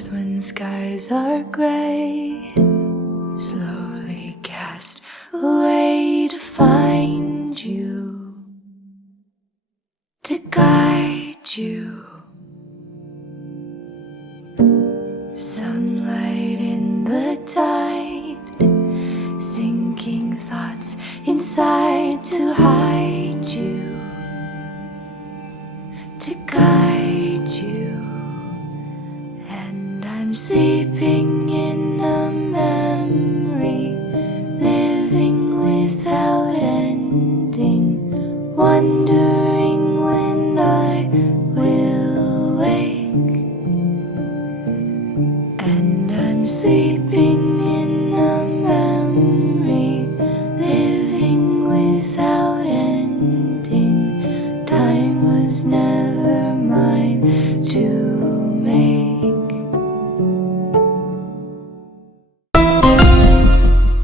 stars when skies are gray, slowly cast away to find you, to guide you. Sunlight in the tide, sinking thoughts inside to hide you, to guide you. And I'm sleeping in a memory, living without ending, wondering when I will wake. And I'm sleeping in a memory, living without ending. Time was never mine to